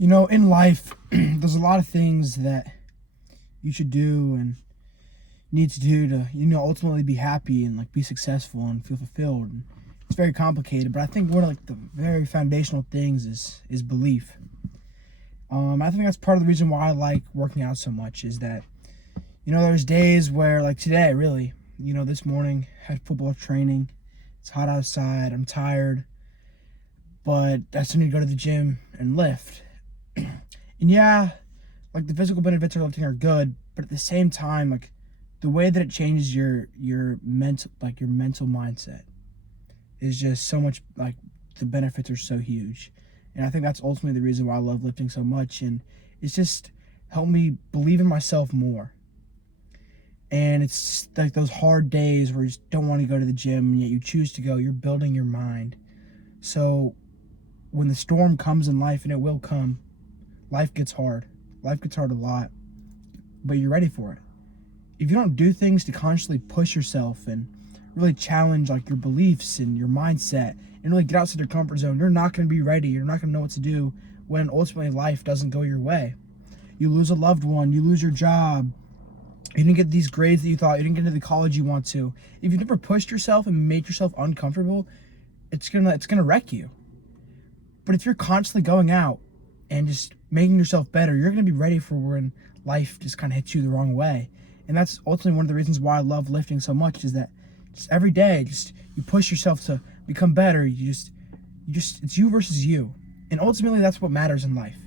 In life, there's a lot of things that you should do and need to do to, ultimately be happy and like be successful and feel fulfilled. And it's very complicated, but I think one of like the very foundational things is belief. I think that's part of the reason why I like working out so much is that, there's days where like today, really, this morning had football training. It's hot outside. I'm tired, but I still need to go to the gym and lift. And yeah, like the physical benefits of lifting are good, but at the same time, like the way that it changes your mental mindset is just so much, like the benefits are so huge. And I think that's ultimately the reason why I love lifting so much, and it's just helped me believe in myself more. And it's like those hard days where you just don't want to go to the gym and yet you choose to go, you're building your mind. So when the storm comes in life, and it will come, life gets hard. Life gets hard a lot, but you're ready for it. If you don't do things to constantly push yourself and really challenge like your beliefs and your mindset and really get outside your comfort zone, you're not going to be ready. You're not going to know what to do when ultimately life doesn't go your way. You lose a loved one, you lose your job, you didn't get these grades that you thought, you didn't get into the college you want to. If you've never pushed yourself and made yourself uncomfortable, it's gonna wreck you. But if you're constantly going out and just making yourself better, you're going to be ready for when life just kind of hits you the wrong way. And that's ultimately one of the reasons why I love lifting so much, is that just every day, just you push yourself to become better. It's you versus you. And ultimately that's what matters in life.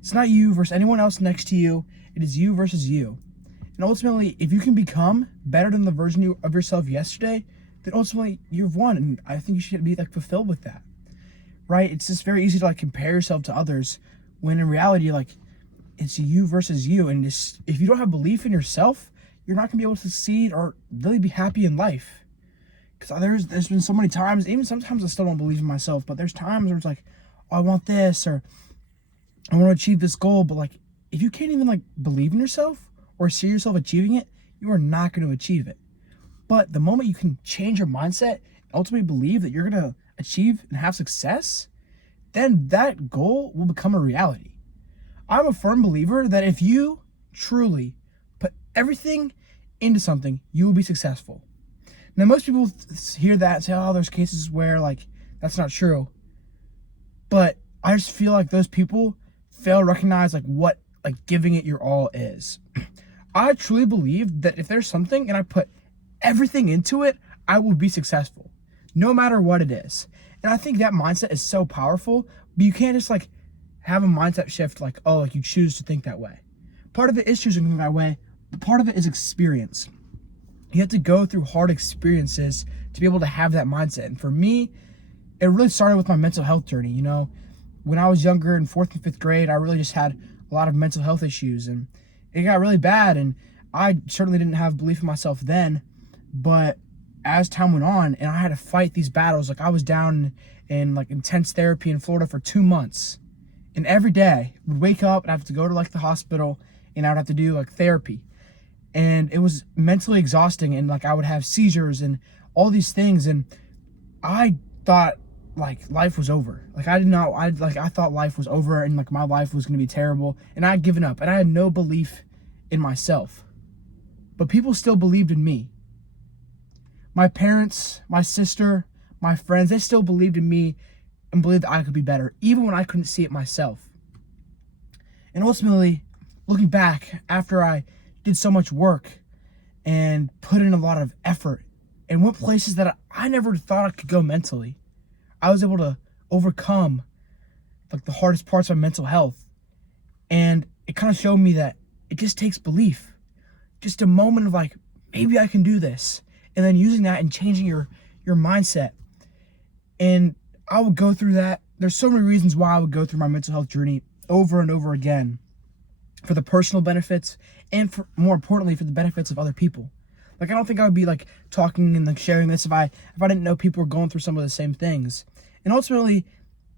It's not you versus anyone else next to you. It is you versus you. And ultimately, if you can become better than the version of yourself yesterday, then ultimately you've won. And I think you should be like fulfilled with that. Right? It's just very easy to like compare yourself to others when in reality, like it's you versus you. And just, if you don't have belief in yourself, you're not gonna be able to succeed or really be happy in life. Because there's been so many times, even sometimes I still don't believe in myself, but there's times where it's like, oh, I want this, or I want to achieve this goal. But like, if you can't even like believe in yourself or see yourself achieving it, you are not going to achieve it. But the moment you can change your mindset and ultimately believe that you're going to achieve and have success, then that goal will become a reality. I'm a firm believer that if you truly put everything into something, you will be successful. Now, most people hear that and say, oh, there's cases where like that's not true. But I just feel like those people fail to recognize like what like giving it your all is. I truly believe that if there's something and I put everything into it, I will be successful, no matter what it is. And I think that mindset is so powerful, but you can't just like have a mindset shift like, oh, like you choose to think that way. Part of it is choosing to think that way, but part of it is experience. You have to go through hard experiences to be able to have that mindset. And for me, it really started with my mental health journey. When I was younger in 4th and 5th grade, I really just had a lot of mental health issues, and it got really bad. And I certainly didn't have belief in myself then, but as time went on and I had to fight these battles, like I was down in like intense therapy in Florida for 2 months. And every day would wake up and have to go to like the hospital, and I would have to do like therapy. And it was mentally exhausting, and like I would have seizures and all these things. And I thought like life was over. Like I thought life was over and like my life was going to be terrible, and I had given up and I had no belief in myself. But people still believed in me. My parents, my sister, my friends, they still believed in me and believed that I could be better, even when I couldn't see it myself. And ultimately, looking back, after I did so much work and put in a lot of effort and went places that I never thought I could go mentally, I was able to overcome like the hardest parts of my mental health. And it kind of showed me that it just takes belief. Just a moment of like, maybe I can do this. And then using that and changing your mindset. And I would go through that. There's so many reasons why I would go through my mental health journey over and over again, for the personal benefits and for, more importantly, for the benefits of other people. Like, I don't think I would be like talking and like sharing this if I didn't know people were going through some of the same things. And ultimately,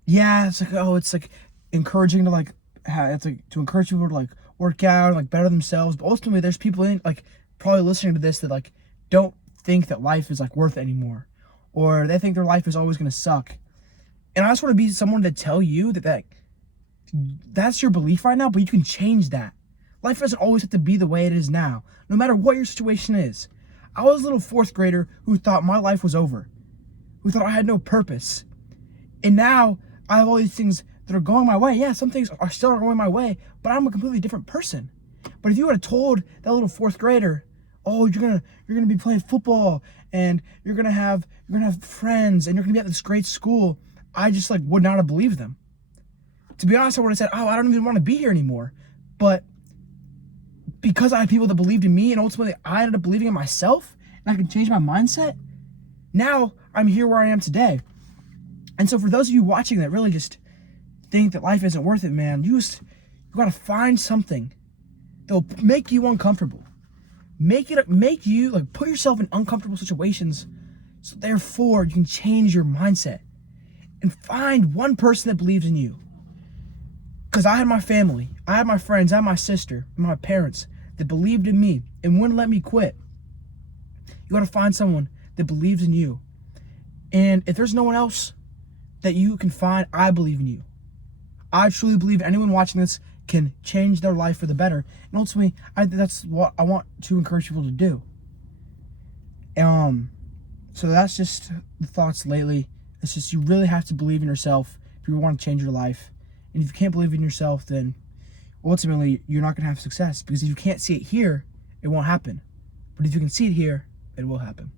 yeah, it's like encouraging to like it's like to encourage people to like work out and like better themselves. But ultimately, there's people in like probably listening to this that like don't think that life is like worth it anymore, or they think their life is always gonna suck. And I just want to be someone to tell you that That's your belief right now, but you can change that. Life doesn't always have to be the way it is now, no matter what your situation is. I was a little fourth grader who thought my life was over, who thought I had no purpose. And now I have all these things that are going my way. Yeah, some things are still going my way, but I'm a completely different person. But if you would have told that little fourth grader, oh, you're gonna be playing football and you're gonna have friends and you're gonna be at this great school, I just like would not have believed them. To be honest, I would have said, oh, I don't even want to be here anymore. But because I had people that believed in me and ultimately I ended up believing in myself and I can change my mindset, now I'm here where I am today. And so for those of you watching that really just think that life isn't worth it, man, you gotta find something that'll make you uncomfortable. Make you like put yourself in uncomfortable situations so therefore you can change your mindset. And find one person that believes in you. Because I had my family, I had my friends, I had my sister, and my parents that believed in me and wouldn't let me quit. You gotta find someone that believes in you. And if there's no one else that you can find, I believe in you. I truly believe anyone watching this can change their life for the better. And ultimately, that's what I want to encourage people to do. So that's just the thoughts lately. It's just you really have to believe in yourself if you want to change your life. And if you can't believe in yourself, then ultimately you're not going to have success. Because if you can't see it here, it won't happen. But if you can see it here, it will happen.